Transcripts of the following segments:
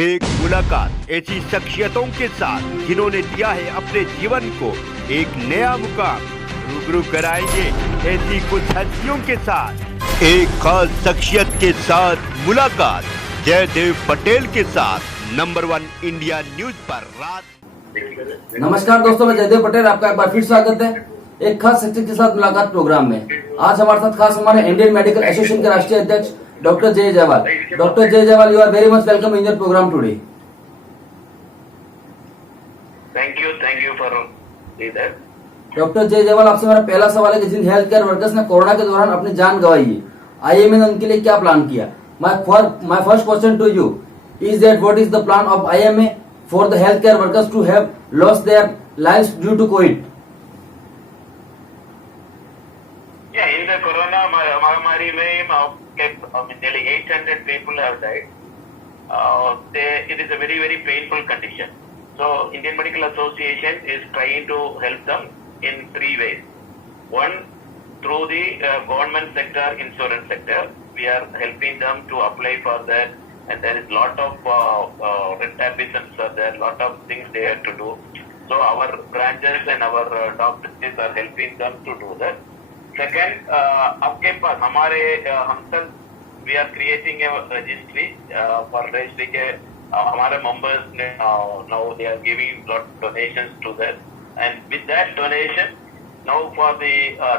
एक मुलाकात ऐसी शख्सियतों के साथ जिन्होंने दिया है अपने जीवन को एक नया मुकाम। रूबरू कराएंगे ऐसी कुछ हस्तियों के साथ एक खास शख्सियत के साथ मुलाकात जयदेव पटेल के साथ नंबर 1 इंडिया न्यूज पर रात। नमस्कार दोस्तों, मैं जयदेव पटेल, आपका एक बार फिर स्वागत है एक खास शख्सियत के साथ मुलाकात प्रोग्राम में। आज हमारे साथ खास हमारे इंडियन मेडिकल एसोसिएशन के राष्ट्रीय अध्यक्ष doctor Jay Jaywal. Doctor Jay Jaywal, you are very much welcome in your programme today. Thank you for that. Doctor Jay Jaywal, आपसे मेरा पहला सवाल है कि जिन हेल्थ केयर वर्कर्स ने कोरोना के दौरान अपनी जान गंवाई है, आईएमए ने उनके लिए क्या प्लान किया? My first question to you is that what is the plan of IMA for the health care workers to have lost their lives due to COVID? Yeah, in the corona Mahamari nearly 800 people have died. It is a very, very painful condition. So, Indian Medical Association is trying to help them in 3 ways. One, through the government sector, insurance sector, we are helping them to apply for that, and there is lot of retablisms are there, lot of things they have to do. So, our branches and our doctors are helping them to do that. Second, आपके पास हमारे हम सब we are creating a registry for registry के हमारे members ने now they are giving lot donations to that, and with that donation now for the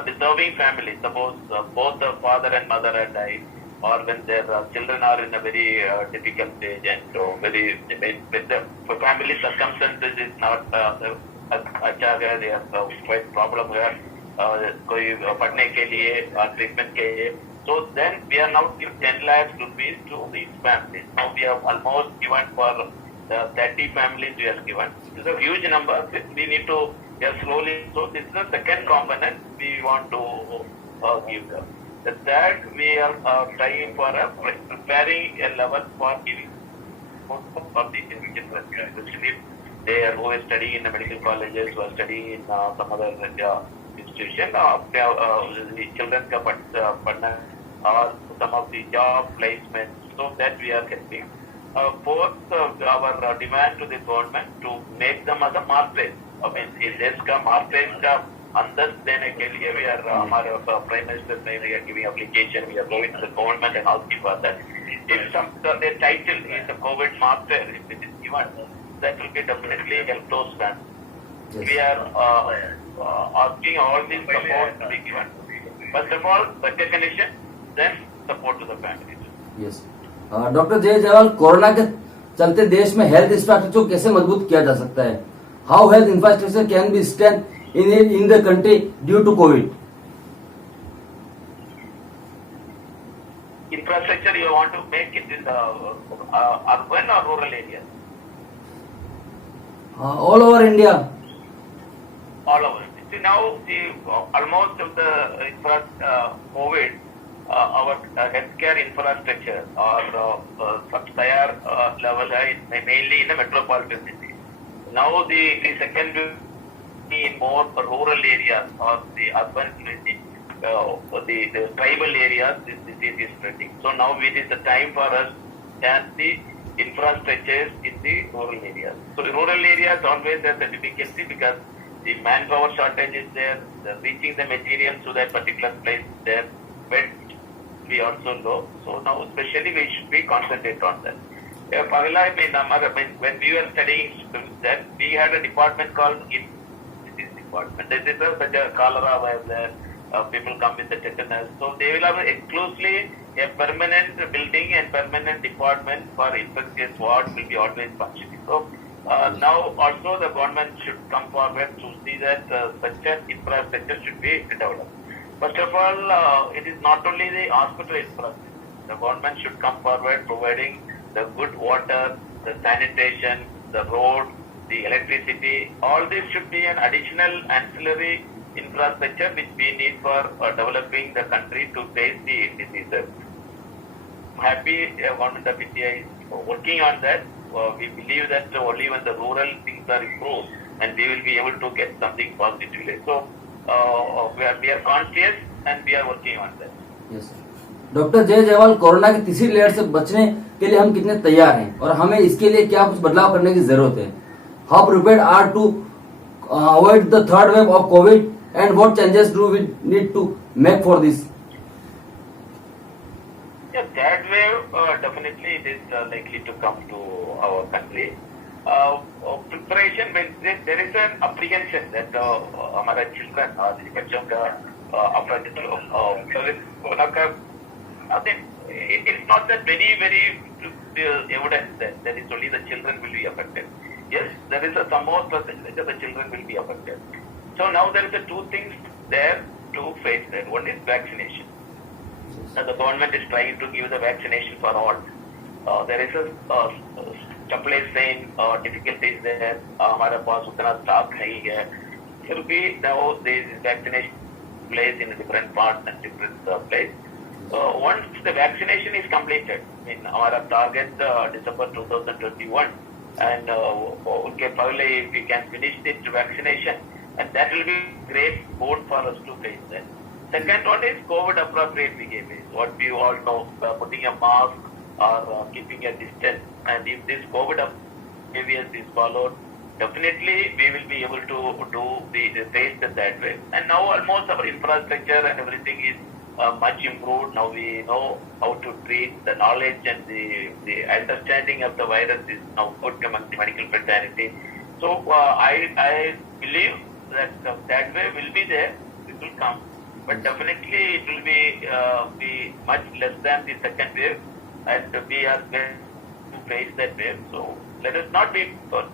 deserving families, suppose both the father and mother have died, or when their children are in a very difficult stage and very with the for family circumstances is not अच्छा है, they are quite problem here. कोई पढ़ने के लिए treatment के लिए, so then we are now giving 10 lakhs rupees to these families. Now we have almost given for 30 families we have given. This is a huge number. We need to slowly. So this is the second component we want to give them. The third, we are trying for preparing a level for giving for the children, especially they are who are studying in the medical colleges, who are studying in some other institution, the children का पढ़ना और some of the job placements, so that we are helping. Fourth, our demand to the government to make them as a market. I mean, इस देश का market का अंदर देने के लिए we are हमारे Prime Minister ने we are giving application, we are going to the government and asking for that. If the title is the COVID master, if it is given, that will be definitely help those families. Yes. We are asking all this support to be given. First of all, recognition, then support to the families. Yes. Doctor Jay Jaywal, corona के चलते देश में health infrastructure को कैसे मजबूत किया जा सकता है? How health infrastructure can be strength in the country due to COVID? Infrastructure you want to make it in the urban or rural areas? All over India. All over. See now, almost of the COVID, our healthcare infrastructure or sub-tier level is mainly in the metropolitan city. Now the second in more rural areas or the urban the tribal areas, this disease is spreading. So now it is the time for us to enhance the infrastructures in the rural areas. So the rural areas always have the difficulty because the manpower shortage is there, reaching the materials to that particular place is there, but we also low. So now especially we should be concentrate on that. When we were studying that, we had a department called disease department. There is such a cholera was there, people come with the tetanus. So they will have exclusively a permanent building and permanent department for infectious ward will be always functioning. So now also the government should come forward to see that such an infrastructure should be developed. First of all, it is not only the hospital infrastructure. The government should come forward providing the good water, the sanitation, the road, the electricity. All this should be an additional ancillary infrastructure which we need for developing the country to face the diseases. Happy government of India is working on that. We believe that only when the rural things are improved and we will be able to get something positively. So we are conscious and we are working on that. Yes, sir. Doctor Jay Jaywal, corona की तीसरी लहर से बचने के लिए हम कितने तैयार हैं और हमें इसके लिए क्या कुछ बदलाव करने की जरूरत है? How prepared are to avoid the third wave of COVID and what changes do we need to make for this? Yeah, that wave definitely it is likely to come to our country. Preparation means there is an apprehension that हमारा children, बच्चों का corona का, I think it's not that very evidence that is only the children will be affected. Yes, there is some more percentage of the children will be affected. So now there is two things there to face that. One is vaccination. Now the government is trying to give the vaccination for all. There is a supply chain difficulties there. हमारे पास उतना stock नहीं है. फिर भी now there is vaccination place in different parts and different place. Once the vaccination is completed, in our target December 2021, and उनके पहले if we can finish this vaccination, and that will be great boon for us to face that. Second one is COVID appropriate behavior. What we all know, putting a mask or keeping a distance. And if this COVID behavior is followed, definitely we will be able to do the face that way. And now almost our infrastructure and everything is much improved. Now we know how to treat. The knowledge and the understanding of the virus is now good among the medical fraternity. So I believe that that way will be there. It will come. But definitely it will be much less than the second wave, and we are going to face that wave. So let us not be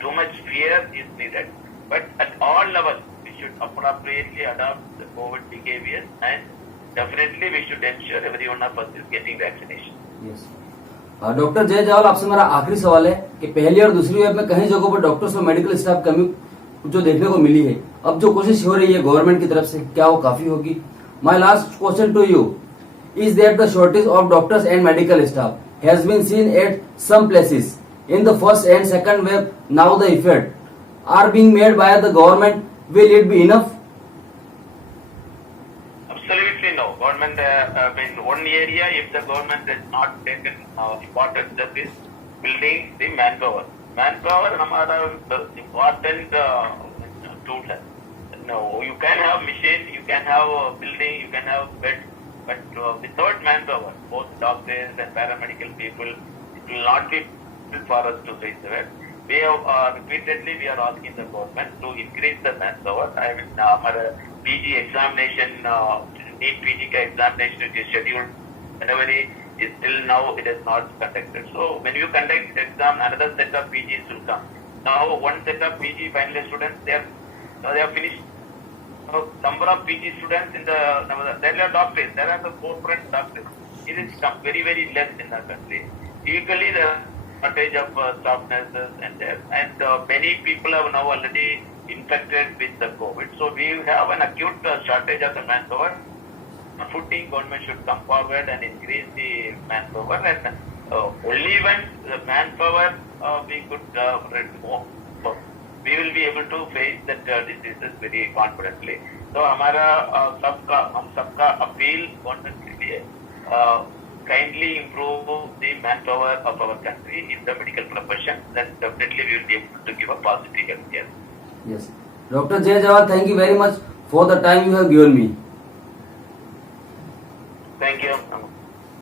too much fear is needed. But at all levels, we should appropriately adopt the COVID behavior, and definitely we should ensure every one of us is getting vaccination. Yes. Doctor जय जवाल, आपसे मेरा आखिरी सवाल है कि पहली और दूसरी वेव में कई जगहों पर डॉक्टर्स और मेडिकल स्टाफ कमी जो देखने को मिली है, अब जो कोशिश हो रही है गवर्नमेंट की तरफ से, क्या वो काफी होगी? My last question to you is that the shortage of doctors and medical staff has been seen at some places in the first and second wave. Now the effort are being made by the government. Will it be enough? Absolutely no. Government, in one area, if the government has not taken important step is building the manpower. Manpower हमारा important tool है. No, you can have machine, you can have building, you can have beds, but without manpower, both doctors and paramedical people, it will not be possible for us to face the work. We have repeatedly we are asking the government to increase the manpower. I mean, our PG examination, NEET PG का examination is scheduled January. Is till now it is not conducted. So when you conduct exam, another set of PGs will come. Now one set of PG final students they have finished. Number of PG students in there are doctors, there are the forefront doctors. It is very less in the country. Equally, the shortage of staff nurses and many people have now already infected with the COVID. So we have an acute shortage of the manpower. Footing government should come forward and increase the manpower, and only when the manpower we could remove. We will be able to face that diseases very confidently. So हमारा हम सबका appeal government के लिए kindly improve the manpower of our country in the medical profession. Then definitely we will be able to give a positive healthcare. Yes, Dr. Jay Jawal, thank you very much for the time you have given me. Thank you.